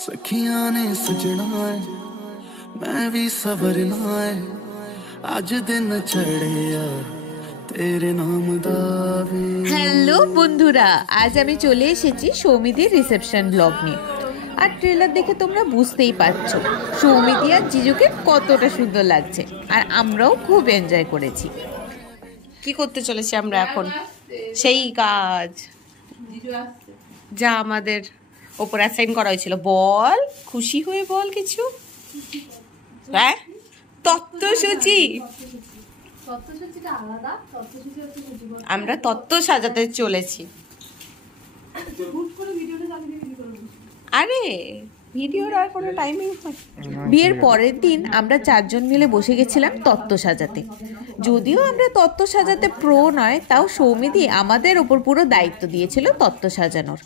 सखियां ने सजना है मैं भी सवरना है आज दिन चढ़े यार तेरे नाम दावे। হ্যালো বন্ধুরা, আজ আমি চলে এসেছি সৌমিদির রিসেপশন ব্লগ নিয়ে। আর ট্রেলার দেখে তোমরা বুঝতেই পারছো সৌমিদি আর জিজুকে কতটা সুন্দর লাগছে, আর আমরাও খুব এনজয় করেছি। কি করতে চলেছি আমরা এখন? সেই কাজ যা আমাদের ওপর অ্যাসাইন করা হয়েছিল। বল, খুশি হয়ে বল কিছু। হ্যাঁ, তত্ত্বসূচি। আমরা তত্ত্ব সাজাতে চলেছি। আরে ভিডিওর আর কোনো টাইমিং হয়? বিয়ের পরের দিন আমরা 4 জন মিলে বসে গেছিলাম তত্ত্ব সাজাতে। যদিও আমরা তত্ত্ব সাজাতে প্রো নয়, তাও সৌমিদি আমাদের ওপর পুরো দায়িত্ব দিয়েছিল তত্ত্ব সাজানোর।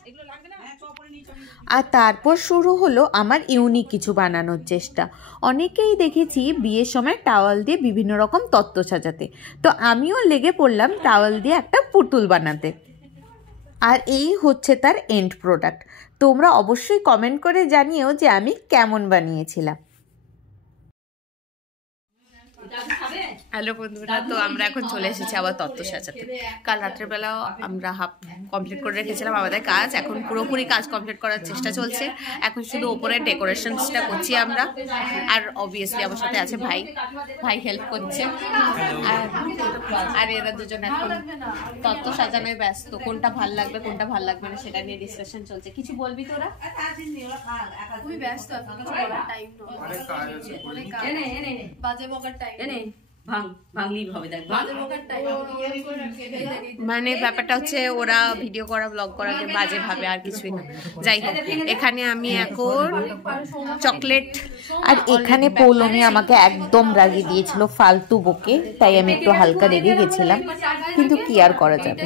আর তারপর শুরু হলো আমার ইউনিক কিছু বানানোর চেষ্টা। অনেকেই দেখেছি বিয়ের সময় টাওয়াল দিয়ে বিভিন্ন রকম তত্ত্ব সাজাতে, তো আমিও লেগে পড়লাম টাওয়াল দিয়ে একটা পুতুল বানাতে। আর এই হচ্ছে তার এন্ড প্রোডাক্ট। তোমরা অবশ্যই কমেন্ট করে জানিও যে আমি কেমন বানিয়েছিলাম। হ্যালো বন্ধুরা, তো আমরা এখন চলে এসেছি আবার তত্ত্ব সাজাতে। কাল রাত্রেবেলা আমরা হাফ কমপ্লিট করে রেখেছিলাম আমাদের কাজ। এখন পুরোপুরি কাজ কমপ্লিট করার চেষ্টা চলছে। এখন শুধু ওপরে ডেকোরেশনসটা করছি আমরা। আর অবভিয়াসলি আমার সাথে আছে ভাই, ভাই হেল্প করছে। আর এরা দুজন এখন তত্ত্ব সাজানোয় ব্যস্ত। কোনটা ভাল লাগবে কোনটা ভাল লাগবে না সেটা নিয়ে ডিসকাশন চলছে। কিছু বলবি তোরা? খুবই ব্যস্ত, কিছু বলার টাইম নেই। বাজে বকার টাইম নেই। মানে ব্যাপারটা হচ্ছে ওরা ভিডিও করা ব্লগ করাকে বাজে ভাবে, আর কিছুই না। যাই হোক, এখানে আমি এখন চকলেট, আর এখানে পৌলমি আমাকে একদম রাগিয়ে দিয়েছিল ফালতু বকে, তাই আমি একটু হালকা রেগে গেছিলাম, কিন্তু কি আর করা যাবে,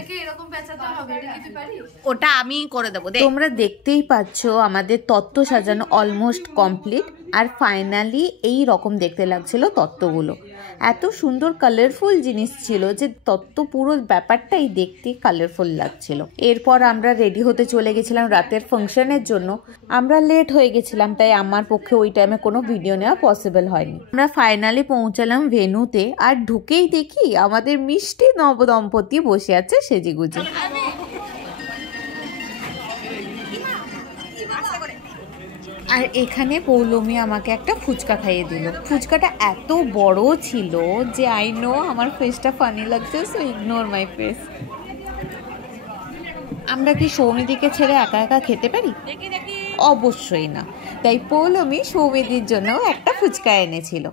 ওটা আমি করে দেবো। তোমরা দেখতেই পাচ্ছ আমাদের তত্ত্ব সাজানো অলমোস্ট কমপ্লিট। আর ফাইনালি এই রকম দেখতে লাগছিল তত্ত্বগুলো। এত সুন্দর কালারফুল জিনিস ছিল যে তত্ত্ব পুরো ব্যাপারটাই দেখতে কালারফুল লাগছিল। এরপর আমরা রেডি হতে চলে গেছিলাম রাতের ফাংশনের জন্য। আমরা লেট হয়ে গেছিলাম, তাই আমার পক্ষে ওই টাইমে কোনো ভিডিও নেওয়া পসিবল হয়নি। আমরা ফাইনালি পৌঁছালাম ভেন্যুতে, আর ঢুকেই দেখি আমাদের মিষ্টি নবদম্পতি বসে আছে সেজেগুজে। আর এখানে পৌলমি আমাকে একটা ফুচকা খাইয়ে দিল। ফুচকাটা এত বড় ছিল যে আই নো আমার ফেসটা ফানি লাগছে, সো ইগনোর মাই ফেস। আমরা কি সৌমিদিকে ছেড়ে একা একা খেতে পারি? অবশ্যই না। তাই পৌলমি সৌমিদির জন্য একটা ফুচকা এনেছিল।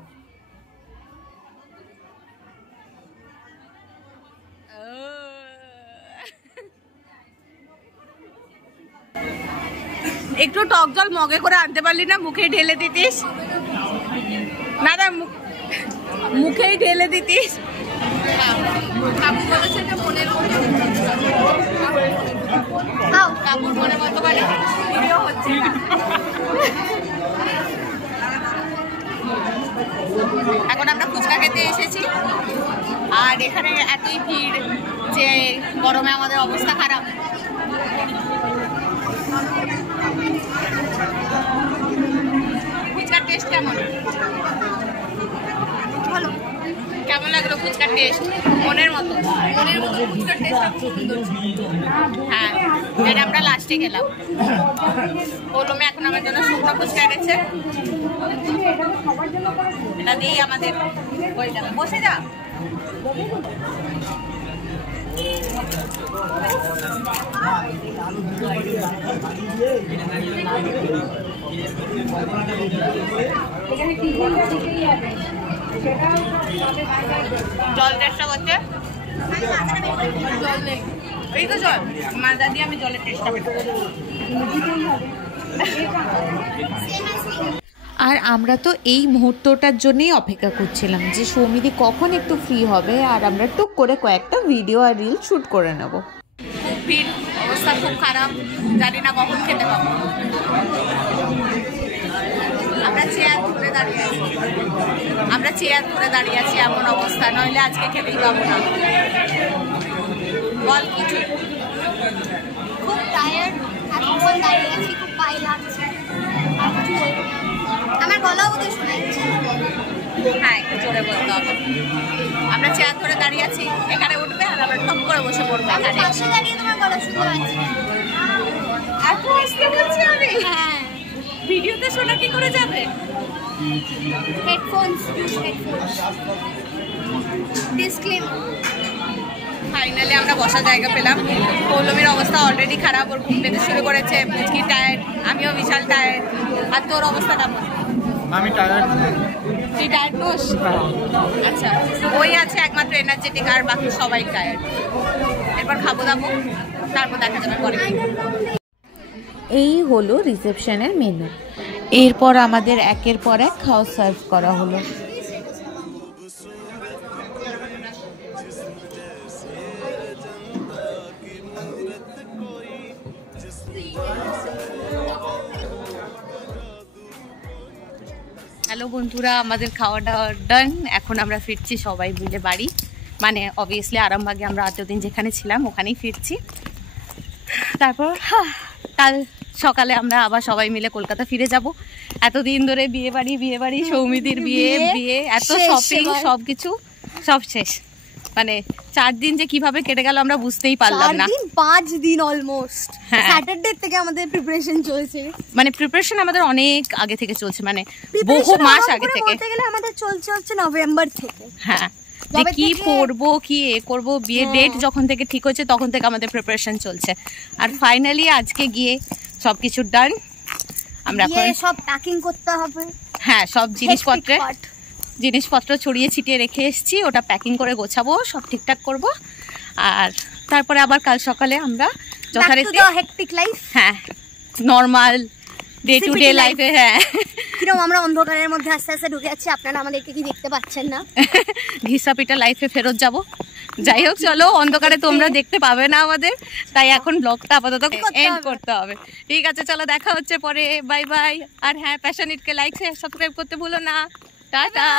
একটু টক জল মগে করে আনতে পারলি না? মুখে ঢেলে দিতিস না? না, মুখেই ঢেলে দিতিস। এখন আমরা ফুচকা খেতে এসেছি, আর এখানে এতই ভিড় যে গরমে আমাদের অবস্থা খারাপ। ফুচকার টেস্ট কেমন? ভালো। কেমন লাগলো ফুচকার টেস্ট? মনের মতো ফুচকার টেস্ট। হ্যাঁ, এটা আমরা লাস্টে গেলাম। পৌলমি এখন আমার জন্য শুকনো ফুচকা এনেছে। এটা দিয়েই আমাদের হয়ে যাবে। বসে যা। জল টেস্টটা করছে। জল নেই, এই তো জল। মাজা দিয়ে আমি জলের টেস্টটা করছি। আর আমরা তো এই মুহূর্তটার জন্যই অপেক্ষা করছিলাম যে সৌমিদি কখন একটু ফ্রি হবে, আর আমরা টুক করে কয়েকটা ভিডিও আর রিল শ্যুট করে নেব। খুব ভিড়, অবস্থা খুব খারাপ, জানি না কখন খেতে পাবো। আমরা চেয়ার ধরে দাঁড়িয়ে আছি, এমন অবস্থা, নইলে আজকে খেতেই পাবো না। বল কিছু। খুব টায়ার্ড, এখন দাঁড়িয়ে আছি, খুব পায়ে লাগছে। গলা ওদের শোনা যাচ্ছে। হ্যাঁ, একটু জোরে বলতে হবে। আমরা চেয়ার ধরে দাঁড়িয়ে আছি, এখানে উঠবে আর আমরা টপ করে বসে পড়বো আমি এখানে। পাশে দাঁড়িয়ে তোমার গলা শুনতে পাচ্ছি। এত আসতে বলছি আমি। হ্যাঁ, ভিডিওতে শোনা কি করে যাবে? Headphones use headphones. Disclaimer. Finally আমরা বসার জায়গা পেলাম। পৌলমীর অবস্থা অলরেডি খারাপ, ওর ঘুম পেতে শুরু করেছে, পুচকি টায়ার্ড, আমিও বিশাল টায়ার্ড। আর তোর অবস্থা কেমন? আমি টায়ার্ড। তুই টায়ার্ড নোস? আচ্ছা, ওই আছে একমাত্র এনার্জেটিক, আর বাকি সবাই টায়ার্ড। এরপর খাবো দাবো, তারপর দেখা যাবে পরে। এই হলো রিসেপশনের মেনু। এরপর আমাদের একের পর এক খাওয়া সার্ভ করা হলো। হ্যালো বন্ধুরা, আমাদের খাওয়া দাওয়া ডান। এখন আমরা ফিরছি সবাই মিলে বাড়ি, মানে অবভিয়াসলি আরামবাগে আমরা এতদিন যেখানে ছিলাম ওখানেই ফিরছি। তারপর কাল সকালে আমরা আবার সবাই মিলে কলকাতা ফিরে যাব। এতদিন ধরে বিয়ে বাড়ি, সৌমিদির বিয়ে, এত শপিং, সবকিছু সব শেষ। মানে 4 দিন যে কিভাবে কেটে গেল আমরা বুঝতেই পারলাম না। 5 দিন অলমোস্ট। হ্যাঁ। স্যাটারডে থেকে আমাদের প্রিপারেশন চলছে। মানে প্রিপারেশন আমাদের অনেক আগে থেকে চলছে, মানে বহু মাস আগে থেকে। বলতে গেলে আমাদের চলছে হচ্ছে নভেম্বর থেকে। হ্যাঁ, যে কি পড়বো, কি করবো, বিয়ের ডেট যখন থেকে ঠিক হয়েছে তখন থেকে আমাদের প্রিপারেশন চলছে। আর ফাইনালি আজকে gিয়ে সবকিছু ডান। আমরা এখন সব প্যাকিং করতে হবে। হ্যাঁ, সব জিনিসপত্র ছড়িয়ে ছিটিয়ে রেখে এসেছি, ওটা প্যাকিং করে গোছাবো, সব ঠিকঠাক করব। আর তারপরে আবার কাল সকালে আমরা যথারীতি হেক্টিক লাইফ, হ্যাঁ, নর্মাল ডে টু ডে লাইফে। হ্যাঁ, কিরকম আমরা অন্ধকারের মধ্যে আস্তে আস্তে ঢুকে যাচ্ছি, আপনারা আমাদেরকে কি দেখতে পাচ্ছেন না। ঘিসা পিটা লাইফে ফেরত যাব। যাই হোক, চলো, অন্ধকারে তোমরা দেখতে পাবে না আমাদের, তাই এখন ব্লগটা আপাতত এন্ড করতে হবে। ঠিক আছে, চলো, দেখা হচ্ছে পরে। Bye bye. আর হ্যাঁ, প্যাশনেটকে লাইক সাবস্ক্রাইব করতে ভুলো না। টাটা।